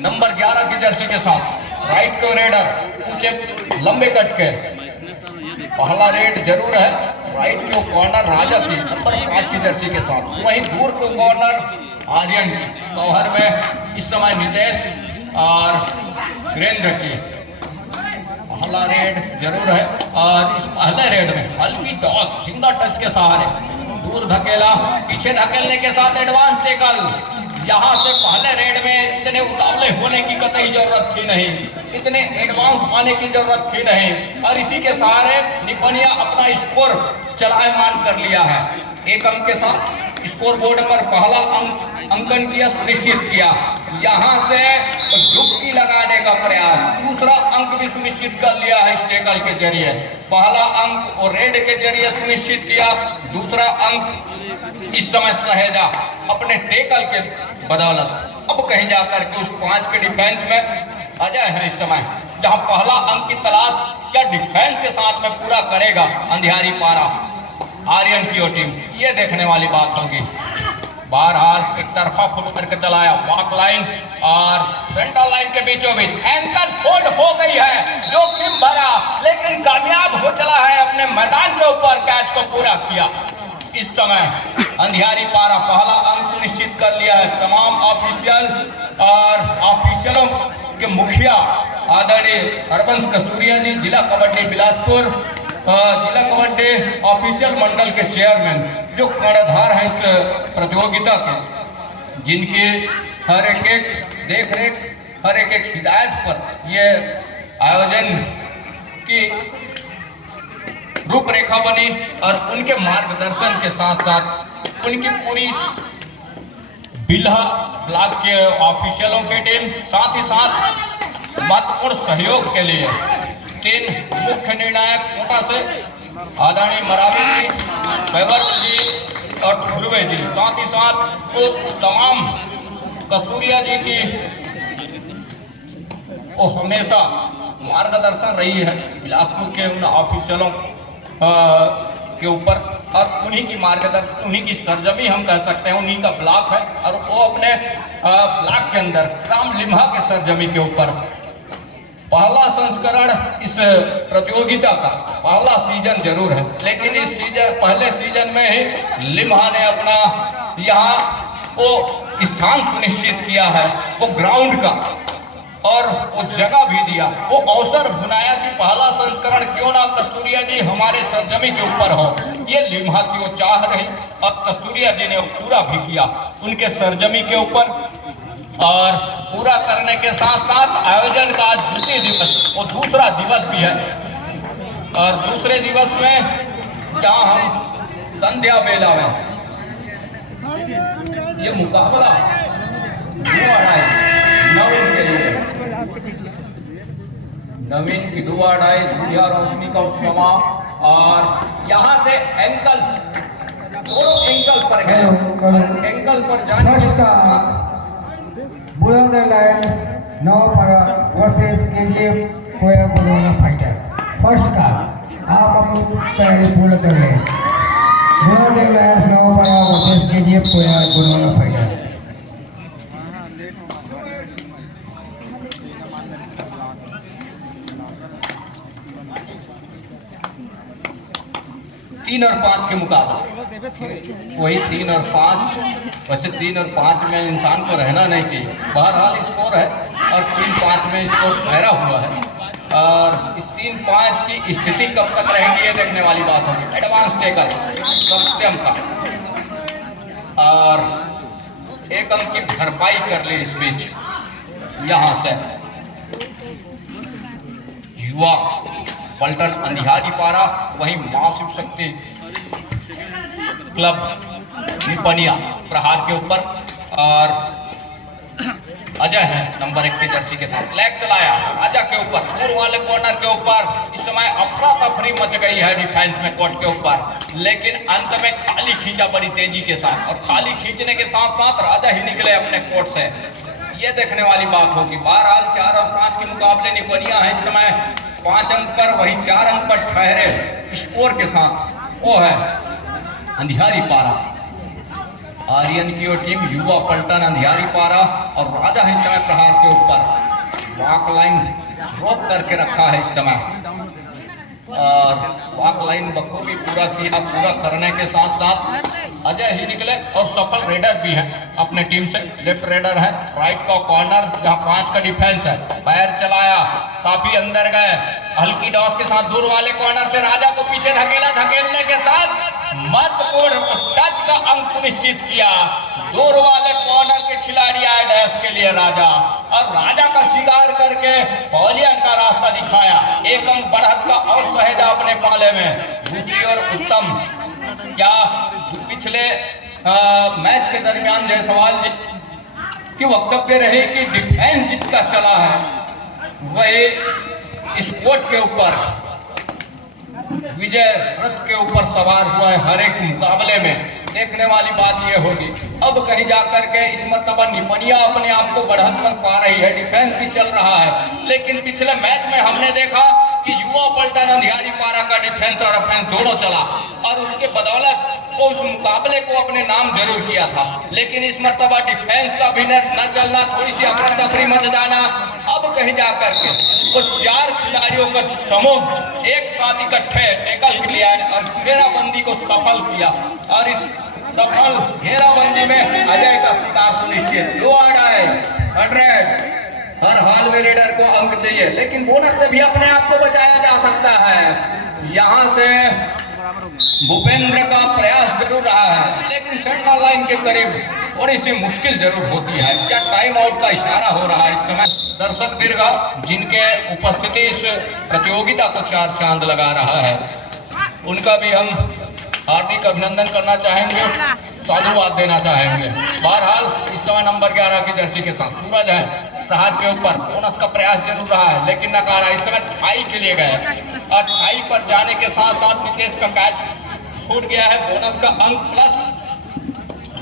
Number 11 की Jersey के साथ राइट को रेडर ऊंचे लंबे कट के पहला रेड जरूर है। राइट के कॉर्नर राजा की नंबर 5 की जर्सी के साथ, वहीं दूर को कॉर्नर आर्यन की कवर में इस समय नितेश और वीरेंद्र की पहला रेड जरूर है। और इस पहले रेड में हल्की टॉस फिंगर टच के सहारे दूर धकेला, पीछे धकेलने के साथ एडवांस टेकल। यहाँ से पहले रेड में इतने उतावले होने की कतई जरूरत थी नहीं, इतने एडवांस आने की जरूरत थी नहीं, और इसी के सहारे निपनिया अपना स्कोर चलायमान कर लिया है। एक अंक के साथ स्कोर बोर्ड पर पहला अंकन किया, सुनिश्चित किया। यहाँ से डुबकी लगाने का प्रयास, दूसरा अंक भी सुनिश्चित कर लिया है इस टेकल के जरिए। पहला अंक और रेड के जरिए सुनिश्चित किया, दूसरा अंक इस समय सहेजा अपने टेकल के बदौलत। अब कहीं जाकर के उस 5 के डिफेंस में अजय है इस समय, जहां पहला अंक की तलाश क्या डिफेंस के साथ में पूरा करेगा अंधियारी पारा आर्यन की टीम, ये देखने वाली बात होगी। बहरहाल एक तरफा फुट करके चलाया, वॉक लाइन और सेंटर लाइन के बीचों बीच एंकल फोल्ड हो गई है, जोखिम भरा लेकिन कामयाब हो चला है, अपने मैदान के ऊपर कैच को पूरा किया। इस समय अंधियारी पारा पहला अंक सुनिश्चित कर लिया है। तमाम ऑफिशियल और ऑफिशियलों के मुखिया आदरणीय हरबंश कस्तूरिया जी, जिला कबड्डी बिलासपुर, जिला कबड्डी ऑफिशियल मंडल के चेयरमैन, जो कर्णधार हैं इस प्रतियोगिता के, जिनके हर एक देख रेख, हर एक हिदायत पर यह आयोजन की रूपरेखा बनी, और उनके मार्गदर्शन के साथ साथ उनकी पूरी बिल्हा ब्लॉक के ऑफिशियलों की टीम, साथ ही साथ महत्वपूर्ण सहयोग के लिए 3 मुख्य निर्णायक कोटा से आदरणीय मरावी जी, बैवर जी और ध्रुवे जी, साथ ही साथ वो तमाम कस्तूरिया जी की वो हमेशा मार्गदर्शन रही है बिलासपुर के उन ऑफिशियलों के ऊपर, और उन्हीं की मार्गदर्शन, उन्हीं की सरजमी हम कह सकते हैं, उन्हीं का ब्लॉक है, और वो अपने ब्लॉक के अंदर राम लिम्हा के सरजमी के ऊपर पहला संस्करण इस प्रतियोगिता का पहला सीजन जरूर है, लेकिन इस सीजन पहले सीजन में ही लिम्हा ने अपना यहाँ वो स्थान सुनिश्चित किया है, वो ग्राउंड का, और वो जगह भी दिया, वो अवसर बनाया कि पहला संस्करण क्यों ना कस्तूरिया जी हमारे सरजमी के ऊपर हो। ये लिम्हा की वो चाह रही, और कस्तूरिया जी ने वो पूरा भी किया उनके सरजमी के ऊपर। और पूरा करने के साथ साथ आयोजन का आज द्वितीय दिवस, वो दूसरा दिवस भी है, और दूसरे दिवस में जहाँ हम संध्या बेला में ये मुकाबला नवीन के लिए, नवीन की दुआ डाई दुनिया रोशनी का उत्सव, और यहाँ से एंकल, दोनों एंकल पर गए, और एंकल पर जाने के बुलंद लायंस नवापारा वर्सेस केजीएफ कोया गोरोना फाइटर। फर्स्ट कॉल, आप अपनी तैयारी पूर्ण कर लें। बुलंद लायंस नवापारा वर्सेस केजीएफ कोया गोरोना फाइटर। तीन और 5 के मुकाबला, वही 3 और 5, वैसे 3 और 5 में इंसान को रहना नहीं चाहिए, बहरहाल स्कोर है, और 3-5 में स्कोर ठहरा हुआ है, और इस 3-5 की स्थिति कब तक रहेगी ये देखने वाली बात होगी। एडवांस टेकल सत्यम का, और एक अंक की भरपाई कर ली इस बीच। यहाँ से युवा पलटन अंधियारी पारा, वहीं मां शिव शक्ति क्लब निपनिया प्रहार के ऊपर, और अजय है नंबर 1 की जर्सी के साथ। लेग चलाया राजा के ऊपर, दूर वाले कॉर्नर के ऊपर। इस समय अफरा तफरी मच गई है डिफेंस में कोर्ट के ऊपर, लेकिन अंत में खाली खींचा बड़ी तेजी के साथ, और खाली खींचने के साथ साथ राजा ही निकले अपने कोर्ट से। ये देखने वाली बात होगी। बहरहाल 4 और 5 के मुकाबले निपनिया है इस समय 5 अंक पर, वही 4 अंक पर ठहरे स्कोर के साथ वो है अंधियारी पारा। आर्यन की वो टीम युवा पलटन अंधियारी पारा और राजा इस समय प्रहार के ऊपर वॉक लाइन रोक करके रखा है इस समय। वॉक लाइन बखूबी पूरा किया, पूरा करने के साथ साथ अजय ही निकले और सफल रेडर भी हैं अपने टीम से। लेफ्ट रेडर है, राइट का कॉर्नर जहां 5 का डिफेंस है, पैर चलाया, काफी अंदर गए, हल्की डॉस के साथ दूर वाले कॉर्नर से राजा को पीछे धकेला, धकेलने के साथ महत्वपूर्ण टच का अंक सुनिश्चित किया। दूर वाले कॉर्नर के खिलाड़ी आए डैश के लिए राजा, और राजा का शिकार करके पॉलियन का रास्ता दिखाया। एक अंक बढ़त का और सहेजा अपने पाले में। दूसरी ओर उत्तम, क्या पिछले मैच के दरमियान जायसवाल जी की वक्तव्य रही कि डिफेंस जिसका चला है वही स्पोर्ट के ऊपर विजय रथ के ऊपर सवार हुआ है हर एक मुकाबले में। देखने वाली बात यह होगी अब कहीं जाकर के इस मर्तबा निपनिया अपने आप को बढ़त कर पा रही है, डिफेंस भी चल रहा है। लेकिन पिछले मैच में हमने देखा कि युवा पलटन अंधियारी पारा का डिफेंस और ऑफेंस दोनों चला और उसके बदौलत वो उस मुकाबले को अपने नाम जरूर किया था। लेकिन इस मर्तबा डिफेंस का भी न चलना, थोड़ी सी अफरा तफरी मच जाना, अब कहीं जाकर के वो 4 खिलाड़ियों का समूह एक साथ इकट्ठे टेकल किया और घेराबंदी को सफल किया। और इस सफल घेराबंदी में अजय का शिकार सुनिश्चित। 2 आए 100। हर हाल में रेडर को अंक चाहिए, लेकिन बोनस से भी अपने आप को बचाया जा सकता है। यहाँ से भूपेंद्र का प्रयास जरूर रहा है, लेकिन सेंटर लाइन के करीब थोड़ी सी मुश्किल जरूर होती है। क्या टाइम आउट का इशारा हो रहा है इस समय? दर्शक दीर्घ जिनके उपस्थिति इस प्रतियोगिता को 4 चांद लगा रहा है, उनका भी हम हार्दिक अभिनंदन करना चाहेंगे, साधुवाद देना चाहेंगे। बहरहाल इस समय नंबर 11 की जर्सी के साथ सूरज है प्रहार के ऊपर। बोनस का प्रयास जरूर रहा है, लेकिन नकारा। इस समय थाई के लिए गए और थाई पर जाने के साथ साथ नितेश का कैच छूट गया है। बोनस का अंक प्लस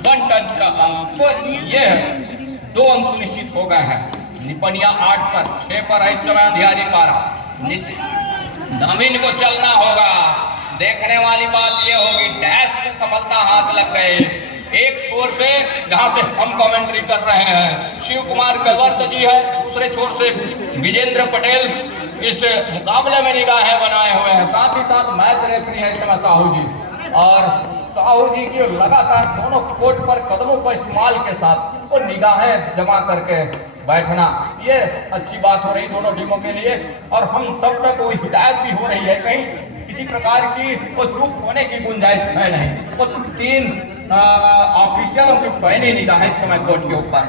1 टच का अंक, तो ये 2 अंक सुनिश्चित हो गए हैं। निपनिया 8 पर, 6 पर है इस समय अंधियारी पारा। नवीन को चलना होगा। देखने वाली बात यह होगी, डैश में सफलता हाथ लग गए। एक छोर से जहां से हम कमेंट्री कर रहे हैं शिव कुमार कलवर्त जी है, दूसरे छोर से विजेंद्र पटेल इस मुकाबले में निगाहें बनाए हुए हैं। साथ ही साथ मैच रेफरी है इस समय साहू जी, और साहू जी की लगातार दोनों कोर्ट पर कदमों का इस्तेमाल के साथ वो निगाहें जमा करके बैठना, ये अच्छी बात हो रही दोनों टीमों के लिए। और हम सब तक वो हिदायत भी हो रही है, कहीं किसी प्रकार की वो चूक होने की गुंजाइश है नहीं। वो 3 ऑफिशियलों की पैनी निगाह इस समय कोर्ट के ऊपर।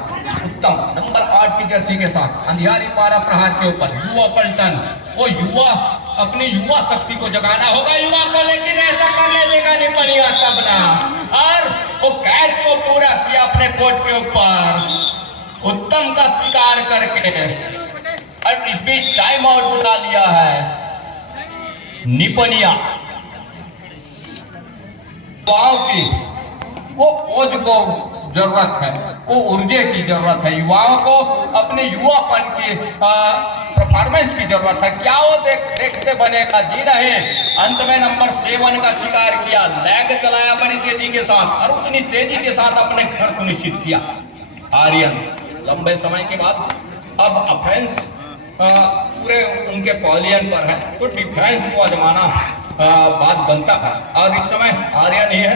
उत्तम नंबर 8 की जर्सी के साथ अंधियारी पारा प्रहार के ऊपर युवा पलटन, वो युवा अपनी युवा शक्ति को जगाना होगा युवा को, लेकिन ऐसा करने देगा निपनिया तब ना। और वो कैच को पूरा किया अपने कोर्ट के ऊपर उत्तम का शिकार करके, और इस बीच टाइम आउट बुला लिया है निपनिया। युवाओं की वो ओज को जरूरत है, वो ऊर्जे की जरूरत है, युवाओं को अपने युवापन की परफॉर्मेंस की जरूरत है। क्या वो देखते बनेगा? जी नहीं। अंत में नंबर 7 का शिकार किया, लैग चलाया बड़ी तेजी के साथ और उतनी तेजी के साथ अपने घर सुनिश्चित किया। आर्यन लंबे समय के बाद अब ऑफेंस पूरे उनके पॉलियन पर है, तो डिफेंस को आजमाना बात बनता है। और इस समय आर्यन ही है,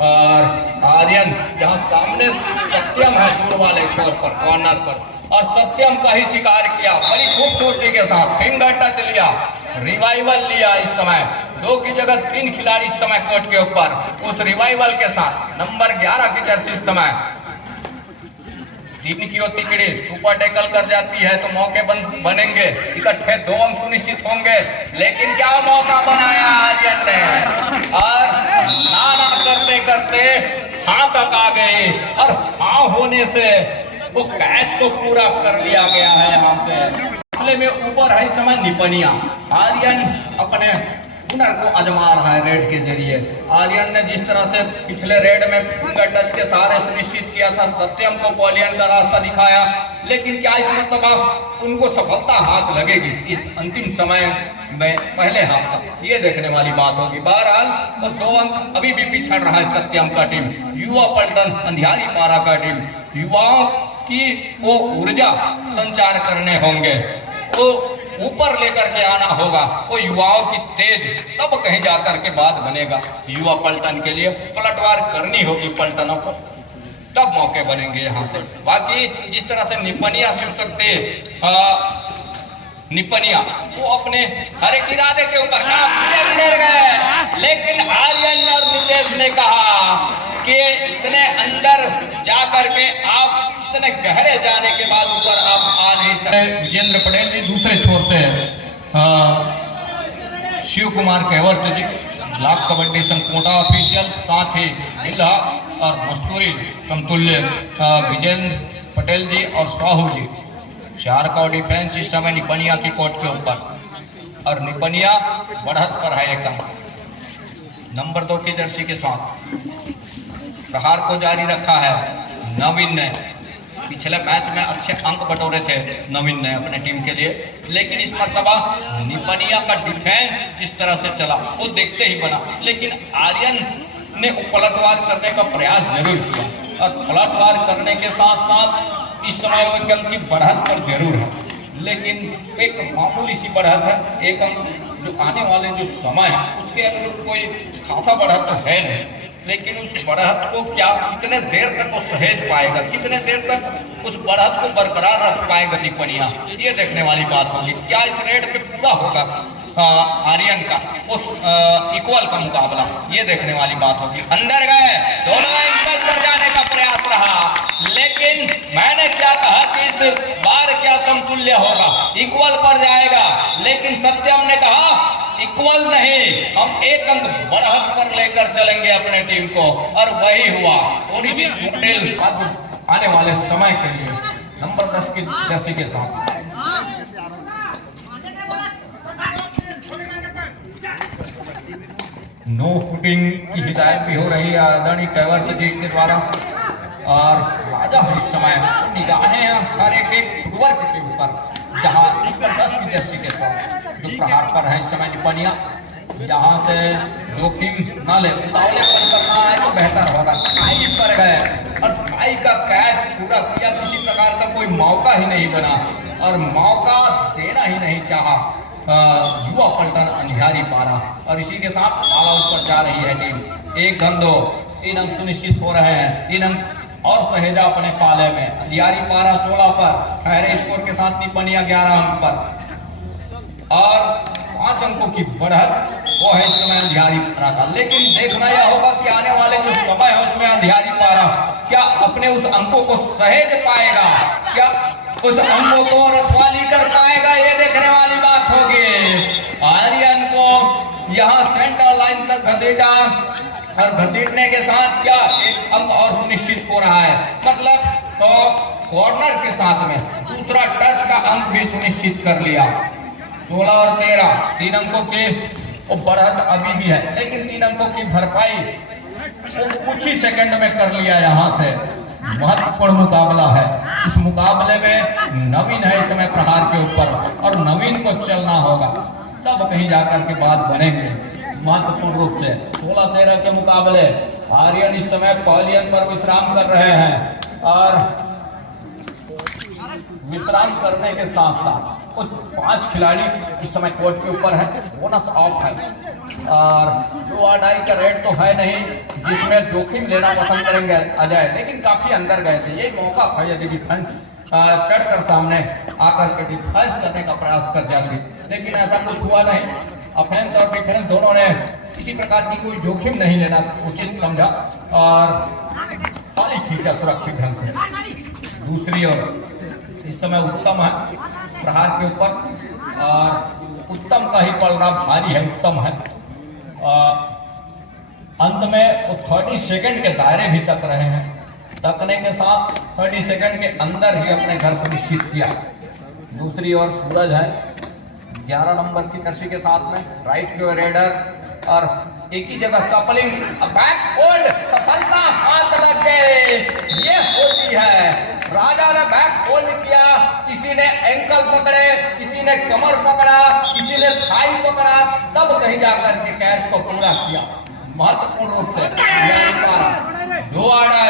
और आर्यन जहां सामने सत्यम है दूर वाले छोर पर कॉर्नर पर, और सत्यम का ही शिकार किया बड़ी खूबसूरती के साथ। फिंगर टच लिया, रिवाइवल लिया। इस समय 2 की जगह 3 खिलाड़ी इस समय कोर्ट के ऊपर उस रिवाइवल के साथ। नंबर 11 की जर्सी इस समय 3 की ओर तिकड़ी सुपर टैकल कर जाती है तो मौके बनेंगे, इकट्ठे 2 अंक सुनिश्चित होंगे। लेकिन क्या मौका बनाया आर्यन ने, और ना करते करते हाँ तक आ गए, और हाँ होने से वो कैच को पूरा कर लिया गया है। यहाँ से फासले में ऊपर है इस समय निपनिया। आर्यन अपने हुनर को आजमा रहा है रेड के जरिए। आर्यन ने जिस तरह से पिछले रेड में फिंगर टच के सहारे सुनिश्चित किया था, सत्यम को पॉलियन का रास्ता दिखाया, लेकिन क्या इस मरतबा उनको सफलता हाथ लगेगी इस अंतिम समय में, पहले हाथ तक, ये देखने वाली बात होगी। बहरहाल तो 2 अंक अभी भी पिछड़ रहा है सत्यम का टीम, युवा पलटन अंधियारी पारा का टीम। युवाओं की वो ऊर्जा संचार करने होंगे, वो ऊपर लेकर के आना होगा, वो युवाओं की तेज, तब कहीं जाकर के बात बनेगा। युवा पलटन के लिए पलटवार करनी होगी पलटनों को, तब मौके बनेंगे यहाँ से। बाकी जिस तरह से निपनिया शिव शक्ति निपनिया वो अपने हर एक इरादे के ऊपर डर गए, लेकिन आर्यन और नितेश ने कहा कि इतने अंदर जाकर के आप इतने गहरे जाने के बाद ऊपर आप आ नहीं सकते। विजेंद्र पटेल जी दूसरे छोर से शिव कुमार कहवर्त जी, ब्लॉक कबड्डी संघ कोटा ऑफिशियल, साथ ही जिला और मस्तूरी समतुल्य विजेंद्र पटेल जी और साहू जी। 4 का डिफेंस इस समय निपनिया की कोर्ट के ऊपर, और निपनिया बढ़त पर है 1 अंक नंबर 2 की जर्सी के साथ। प्रहार को जारी रखा है नवीन ने, पिछले मैच में अच्छे अंक बटोरे थे नवीन ने अपने टीम के लिए, लेकिन इस मरतबा निपनिया का डिफेंस जिस तरह से चला वो देखते ही बना, लेकिन आर्यन ने पलटवार करने का प्रयास जरूर किया, और पलटवार करने के साथ साथ इस समय वो 1 अंक की बढ़त पर जरूर है, लेकिन एक मामूली सी बढ़त है। 1 अंक जो आने वाले जो समय है उसके अनुरूप कोई खासा बढ़त तो है नहीं, लेकिन उस बढ़त को क्या कितने देर तक वो सहेज पाएगा, कितने देर तक उस बढ़त को बरकरार रख पाएगा निपनिया, ये देखने वाली बात होगी। क्या इस रेड पे पूरा होगा आर्यन का उस इक्वल का मुकाबला, ये देखने वाली बात होगी। अंदर गए, दोनों एंकल पर जाने का प्रयास रहा, लेकिन मैंने क्या कहा कि इस बार क्या समतुल्य होगा, इक्वल पर जाएगा, लेकिन सत्यम ने कहा इक्वल नहीं, हम 1 अंक बढ़त पर लेकर चलेंगे अपने टीम को, और वही हुआ। थोड़ी सी जटिल आने वाले समय के लिए नंबर 10 की जर्सी के साथ। नो फुटिंग की हिदायत भी हो रही है आदरणीय कहवर्त जी के द्वारा, और राजा इस समय निगाहें हर एक फुटवर्क के ऊपर, जहां नंबर 10 की जर्सी के साथ जो प्रहार पर है इस समय निपनिया, यहाँ से जोखिम न ले, उतावले पर करना है तो बेहतर होगा। खाई पर गए और खाई का कैच पूरा किया, किसी प्रकार का कोई मौका ही नहीं बना, और मौका देना ही नहीं चाहा युवा पलटन अंधियारी पारा, और इसी के साथ ऑल आउट पर जा रही है टीम। 1 धंधो 3 अंक सुनिश्चित हो रहे हैं, 3 अंक और सहेजा अपने पाले में। अंधियारी पारा 16 पर, खैरे स्कोर के साथ निपनिया 11 अंक पर, और 5 अंकों की बढ़त वो है इस समय अंधियारी पारा का। लेकिन देखना यह होगा कि आने वाले जो समय है उसमें अंधियारी पारा क्या अपने उस अंकों को सहेज पाएगा, क्या उस अंकों को रखवाली कर पाएगा, ये देखने वाली बात होगी। आर्यन को यहाँ सेंटर लाइन तक घसीटा, और घसीटने के साथ क्या 1 अंक और सुनिश्चित हो रहा है, मतलब तो कॉर्नर के साथ में दूसरा टच का अंक भी सुनिश्चित कर लिया। 16 और 13 3 अंकों की बढ़त अभी भी है, लेकिन 3 अंकों की भरपाई वो कुछ ही सेकंड में कर लिया। यहाँ से महत्वपूर्ण मुकाबला है, इस मुकाबले में नवीन है इस समय प्रहार के ऊपर, और नवीन को चलना होगा, तब कहीं जाकर के बात बनेंगे महत्वपूर्ण रूप से। 16-13 के मुकाबले आर्यन इस समय पॉलियन पर विश्राम कर रहे हैं, और विश्राम करने के साथ साथ कुछ 5 खिलाड़ी इस समय कोर्ट के ऊपर है, बोनस ऑफ है, और जो आडाई का रेड तो है नहीं जिसमें जोखिम लेना पसंद करेंगे अजय, लेकिन काफी अंदर गए थे। ये मौका था यदि डिफेंस चढ़कर सामने आकर के डिफेंस करने का प्रयास कर जाते, लेकिन ऐसा कुछ हुआ नहीं। ऑफेंस और डिफेंस दोनों ने किसी प्रकार की कोई जोखिम नहीं लेना उचित समझा, और खाली खींचा सुरक्षित ढंग से। दूसरी ओर इस समय उत्तम है प्रहार के ऊपर, और उत्तम का ही पलड़ा भारी है, उत्तम है। अंत में वो 30 सेकंड के दायरे भी तक रहे हैं, तकने के साथ 30 सेकंड के अंदर ही अपने घर से निश्चित किया। दूसरी ओर सूरज है, 11 नंबर की जर्सी के साथ में राइट की ओर रेडर और एक ही जगह सफलिंग बैक होल्ड सफलता हाथ लग गए। ये होती है, राजा ने बैक होल्ड किया, किसी ने एंकल पकड़े, किसी ने कमर पकड़ा, किसी ने थाई पकड़ा, तब कहीं जाकर के कैच को पूरा किया महत्वपूर्ण रूप से। दो आड़े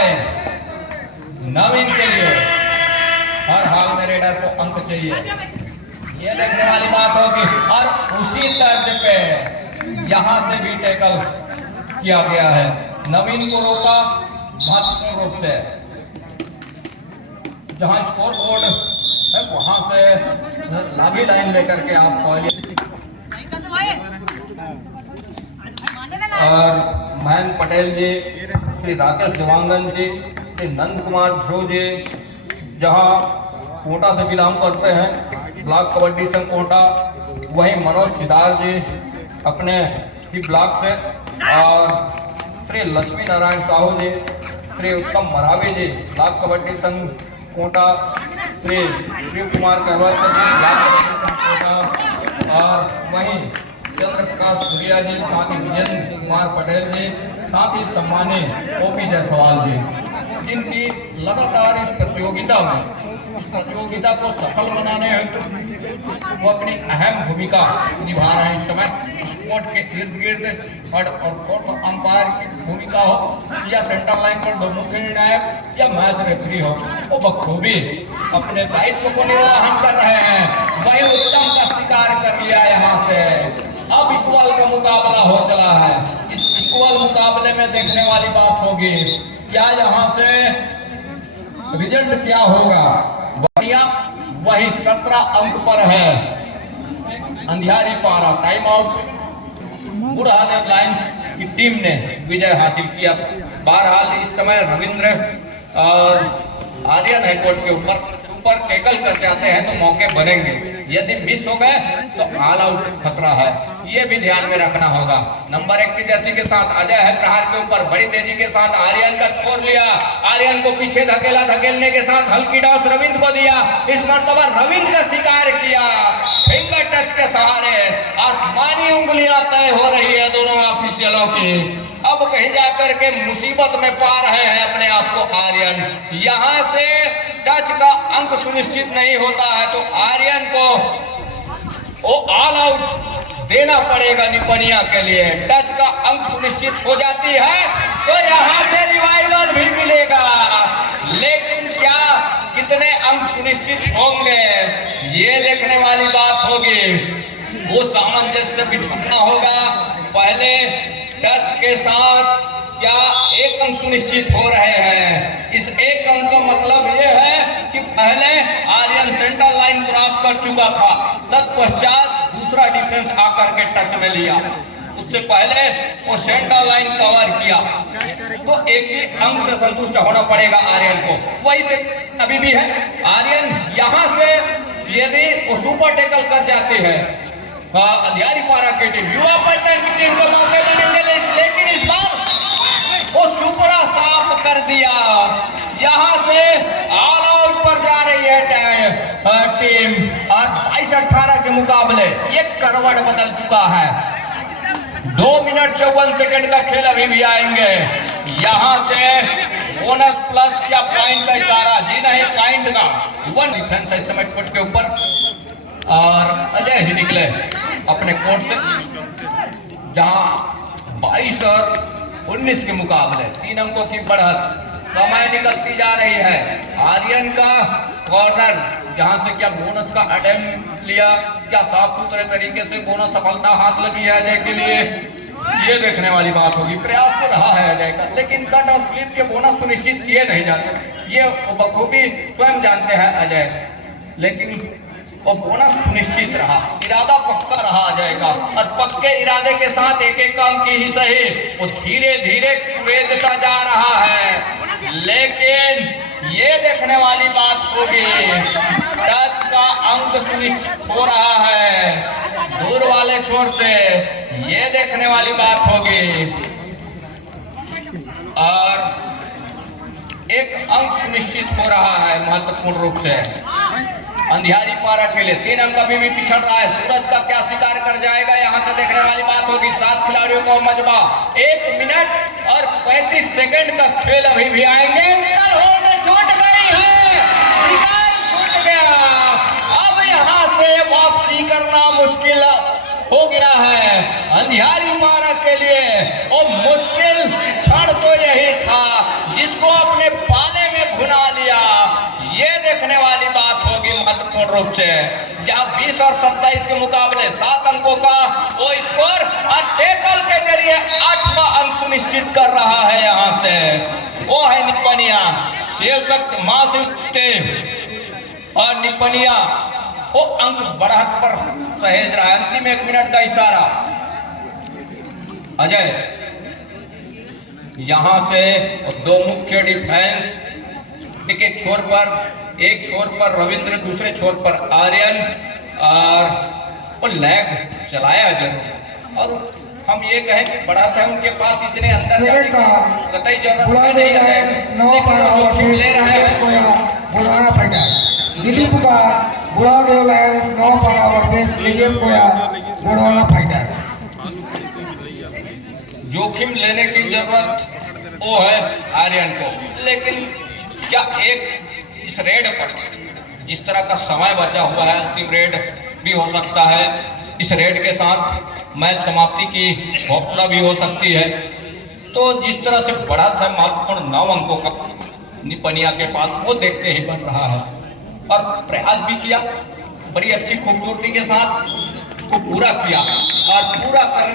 नवीन के लिए हर हाल में रेडर को अंक चाहिए, ये देखने वाली बात होगी। और उसी तर्ज पे यहां से भी टैकल किया गया है, नवीन को रोका महत्वपूर्ण रूप से। जहां स्कोर बोर्ड है वहां से लाभी लाइन लेकर के आप और महेंद्र पटेल जी, श्री राकेश देवांगन जी, श्री नंद कुमार ध्रुव जी, जहां कोटा से बिलोंग करते हैं, ब्लॉक कबड्डी संघ कोटा, वहीं मनोज सिदार जी अपने ही ब्लॉक से, और श्री लक्ष्मी नारायण साहू जी, श्री उत्तम मरावी जी ब्लॉक कबड्डी संघ कोटा, श्री शिव कुमार कहवरकर जी ब्लॉक कबड्डी संघ कोटा, और वहीं चंद्र प्रकाश सूर्या जी, साथ ही विजेंद्र कुमार पटेल जी, साथ ही सम्मानित ओपी जायसवाल जी, जिनकी लगातार इस प्रतियोगिता को सफल बनाने हेतु वो अपनी अहम भूमिका निभा रहे हैं। इस समय स्पोर्ट के इर्द गिर्द थर्ड और फोर्थ अंपायर की भूमिका हो या सेंटर लाइन पर दो मुख्य निर्णायक या मैच रेफरी हो, वो बखूबी अपने दायित्व को निर्वहन कर रहे हैं। वही उत्तम का शिकार कर लिया यहाँ से। अब इक्वल का मुकाबला हो चला है। इस इक्वल मुकाबले में देखने वाली बात होगी क्या यहाँ से रिजल्ट क्या होगा। वही 17 अंक पर है अंधियारी पारा। टाइम आउट बुढ़ाने लाइन की टीम ने विजय हासिल किया। बहरहाल इस समय रविंद्र और आर्यन हाईकोर्ट के ऊपर टैकल कर जाते हैं तो मौके बनेंगे, यदि मिस हो गए तो ऑल आउट खतरा है, ये भी ध्यान में रखना होगा। नंबर 1 की जर्सी के साथ अजय है प्रहार के ऊपर, बड़ी तेजी के साथ आर्यन का छोड़ लिया, आर्यन को पीछे धकेला, धकेलने के साथ हल्की डॉस रविंद्र को दिया। इस मर्तबा रविंद्र का शिकार किया फिंगर टच के सहारे। आसमानी उंगलियां तय हो रही है दोनों ऑफिशियलों की। अब कहीं जाकर के मुसीबत में पा रहे हैं अपने आप को आर्यन। यहां से टच का अंक सुनिश्चित नहीं होता है तो आर्यन को वो ऑल आउट देना पड़ेगा निपनिया के लिए। टच का अंक सुनिश्चित हो जाती है तो यहाँ से रिवाइवल भी मिलेगा, लेकिन क्या कितने अंक सुनिश्चित होंगे ये देखने वाली बात होगी। वो सामंजस्य बिठाना होगा। पहले टच के साथ क्या 1 अंक सुनिश्चित हो रहे हैं। इस 1 अंक का मतलब यह है कि पहले आर्यन सेंटर लाइन क्रॉस कर चुका था, तत्पश्चात दूसरा डिफेंस आकर के टच में लिया, उससे पहले वो सेंटर लाइन कवर किया, तो 1 ही अंक से संतुष्ट होना पड़ेगा आर्यन को। वही से अभी भी है आर्यन। यहाँ से यदि वो सुपर टैकल कर जाते हैं अंधियारी पारा की टीम, युवा पलटन की टीम को मौके मिलेंगे, लेकिन इस बार वो सुपड़ा साफ कर दिया। यहाँ से ऑल आउट पर जा रही है टीम और 22-18 के मुकाबले एक करवट बदल चुका है। 2 मिनट 54 सेकंड का खेल अभी भी आएंगे। यहाँ से बोनस प्लस क्या पॉइंट का इशारा? जी नहीं, पॉइंट का 1 डिफेंस इस समय कोर्ट के ऊपर और अजय ही निकले अपने कोर्ट से, जहां 22 और 19 के मुकाबले 3 अंकों की बढ़त। समय निकलती जा रही है। आर्यन का कॉर्नर, जहां से क्या बोनस का अटेम्प्ट लिया, क्या साफ सुथरे तरीके से बोनस सफलता हाथ लगी है अजय के लिए, ये देखने वाली बात होगी। प्रयास तो रहा है अजय का, लेकिन कट और स्लिप के बोनस सुनिश्चित किए नहीं जाते, ये बखूबी स्वयं जानते हैं अजय। लेकिन वो बोनस सुनिश्चित रहा, इरादा पक्का रहा अजय का, और पक्के इरादे के साथ एक काम की ही सही वो धीरे धीरे कुरेदता जा रहा है। लेकिन ये देखने वाली बात होगी टच का अंक सुनिश्चित हो रहा है दूर वाले छोर से, ये देखने वाली बात होगी। और 1 अंक सुनिश्चित हो रहा है महत्वपूर्ण रूप से। अंधियारी पारा के लिए 3 अंक अभी भी पिछड़ रहा है। सूरज का क्या शिकार कर जाएगा, यहाँ से देखने वाली बात होगी। 7 खिलाड़ियों का मजबा, 1 मिनट और 35 सेकंड का खेल अभी भी आएंगे। कल होने छूट गई है, शिकार छूट गया। अब यहाँ से वापसी करना मुश्किल हो गया है अंधियारी पारा के लिए। और मुश्किल क्षण तो यही था जिसको अपने पाले में भुना लिया। ये देखने वाली बात होगी महत्वपूर्ण रूप से, जहां 20 और 27 के मुकाबले 7 अंकों का वो स्कोर और टेकल के जरिए 8वां अंक सुनिश्चित कर रहा है। यहाँ से वो है निपनिया, शिवशक्त मासूते और निपनिया वो अंक बढ़त पर सहेज रहा है। अंतिम 1 मिनट का इशारा। अजय यहां से 2 मुख्य डिफेंस, एक छोर पर रविंद्र, दूसरे छोर पर आर्यन, और वो लैग चलाया जरूर। और हम ये कहें कि बढ़त है उनके पास, इतने अंदर जाने की कतई जरूरत नहीं है, लेकिन ले रहे हैं। दिलीप का बुलादेव लायंस 9 पारा वर्सेस केजीएफ कोया गोडवाना फाइटर। जोखिम लेने की जरूरत वो है आर्यन को, लेकिन क्या एक इस रेड पर जिस तरह का समय बचा हुआ है, अंतिम रेड भी हो सकता है। इस रेड के साथ मैच समाप्ति की घोषणा भी हो सकती है। तो जिस तरह से बढ़त है महत्वपूर्ण 9 अंकों का निपनिया के पास, वो देखते ही बन रहा है। और प्रयास भी किया, बड़ी अच्छी खूबसूरती के साथ उसको पूरा किया और पूरा करने